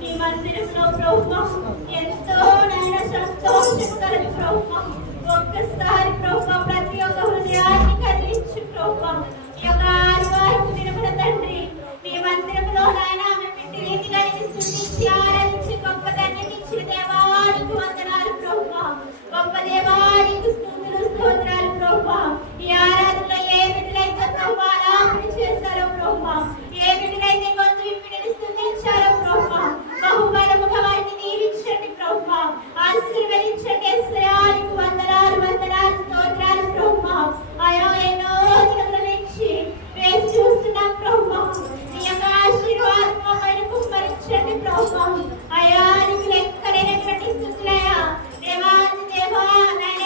మీ మందిరంలో ప్రభువా ఎంతో నాయన సంతోషం కలదు ప్రభువా. ఒక్కసారి ప్రభువా ప్రతి ఒక్క హృదయాన్ని కదిలించు ప్రభువా. ఈ యొక్క ఆదివారం దినమున తండ్రి మీ మందిరంలో నాయన మిమ్మల్ని రీతిగా స్తుతించి ఆరాధించి గొప్ప ధన్యత ఇచ్చిన దేవానికి వందనాలు ప్రభువా. గొప్ప దేవానికి స్తుతులు స్తోత్రాలు ప్రభువా. ఈ ఆరాధనలో ఏ బిడ్డలైతే ప్రభువా ఆరాధన చేశారో ప్రభువా, ఏ బిడ్డలైతే గొంతు విప్పి స్తుతించారో ప్రభువా, బహుబలముగా వారిని దీవించండి ప్రభువా, ఆశీర్వదించండి. యేసయ్యానికి వందనాలు వందనాలు స్తోత్రాలు ప్రభువా. అయా ఎన్నో దినముల నుంచి వేచి చూస్తున్నాం ప్రభువా. నీ యొక్క ఆశీర్వాదం మా పైన కుమ్మరించండి ప్రభువా. అయా నీకు లెక్కలేనటువంటి స్తుతులయ్యా. దేవాది దేవా నాయన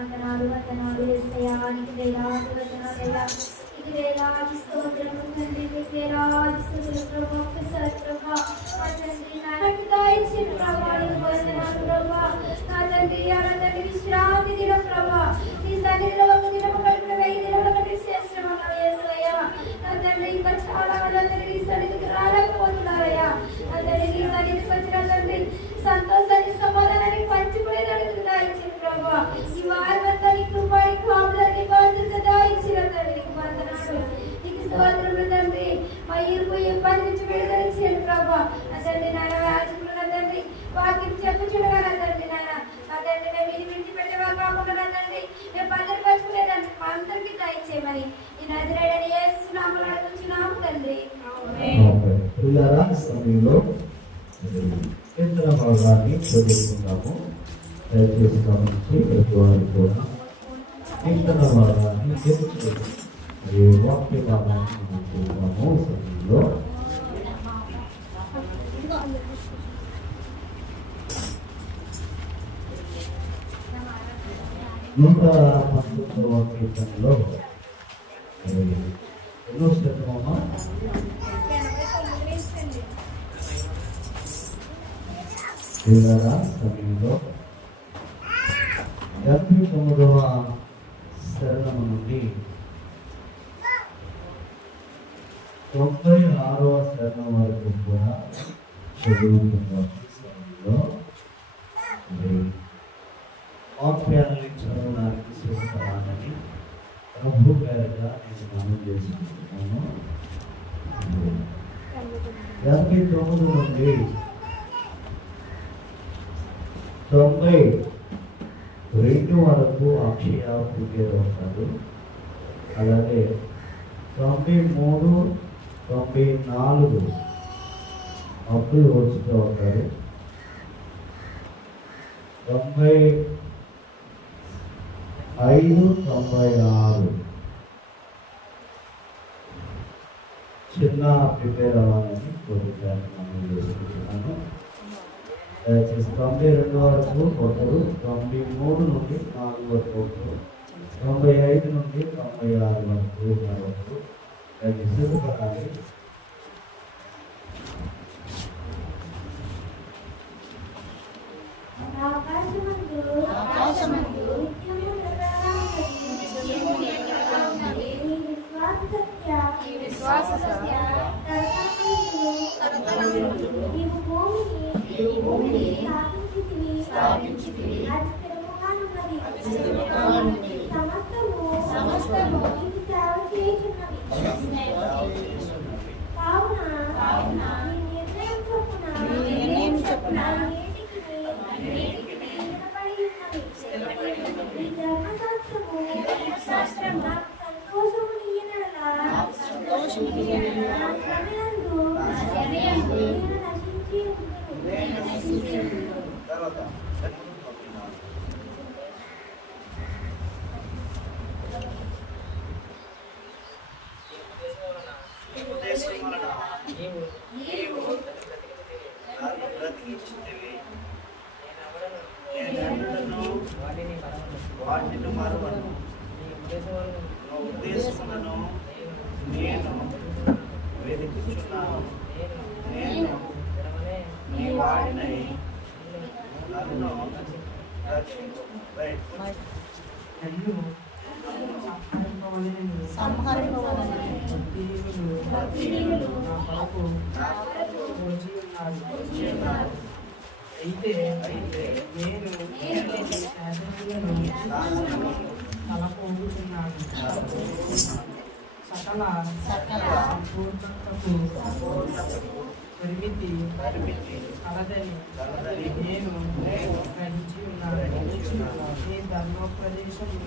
వందనాలు వందనాలు యేసయ్యా, నీకు వేలాది వందనాలయ్యా, నీకు వేలాది స్తోత్రము తండ్రి, నీకు వేలాది స్తుతులు ప్రభా. ఒక్కసారి ప్రభా మా తండ్రి నాకు దయచిన ప్రభా, నీకు వందనాలు ప్రభా. నా తండ్రి అలా తండ్రి విశ్రాంతి దినం ప్రభా, నీ సన్నిధిలో ఒక దినము గడిపిన 1000 దినముల కంటే శ్రేష్టమన్నావు యేసయ్యా. నా తండ్రి ఇంకా చాలా మంది నీ సన్నిధికి రాలేకపోతున్నారయ్యా. నా తండ్రి నీ సన్నిధికి వచ్చిన తండ్రి సంతోషాన్ని సమాధానాన్ని పంచుకునేదానికి దాయించిన ప్రభా. ఈ వారమంతా నీ కృపని కాపుదలని భద్రత దాయించిన తండ్రి, నీకు వందనాలు, నీకు స్తోత్రములు తండ్రి. మా ఇరుకు ఇబ్బంది నుంచి విడుదల చేయండి ప్రభా. నా తండ్రి నాయన యాజకులు నా తండ్రి వాక్యం చెప్పుచుండగా నా తండ్రి నాయన, నా తండ్రి నేను మీరు విడిచిపెట్టేవా కాకుండా నా తండ్రి మేము భద్రపరుచుకునేదాన్ని మా అందరికీ దయచేయమని ఈ నజరేయుడైన యేసు నామములో అడుగుచున్నాము తండ్రి. పిల్లరా సమయంలో కీర్తన భాగాన్ని చదువుకుందాము. దయచేసి గమనించి ప్రతి వారు కూడా కీర్తన భాగాన్ని చదువుకుందాము. మరియు వాక్య భాగాన్ని మనం చూద్దాము. సమయంలో నూట 19వ కీర్తనలో ఎన్నో శ్లోకమా? సమయంలో 79వ శరణము నుండి 96వ శరణం వరకు కూడా చదువుతున్న సమయంలో వాక్యాన్ని చదవడానికి సిద్ధపడాలని ప్రభు పేరుగా నేను మనం చేసుకుంటున్నాను. 89 నుండి 92 వరకు అక్షయ పూజ అవుతారు. అలాగే 93, 94 అప్పులు వచ్చుతూ ఉంటారు. 95, 96 చిన్న ప్రిపేర్ అవ్వాలని కోరుకుంటాను మనం చేసుకుంటున్నాను. దయచేసి 92 వరకు ఒకరు, 93 నుండి 4 వరకు ఒకరు, 95 నుండి 96 వరకు ఒకరు. దయచేసి సిద్ధపడాలి. వాటిని మరువను, ఉద్దేశములను నేను వెతుకుచున్నాను. నేను నీ వాడినై నన్ను రక్షించు. అయితే నేను తలపోగుచున్నాను. సకల సంపూర్ణతకు పరిమితి కలదని నేను గ్రహించి ఉన్నాను. నీ ధర్మోపదేశము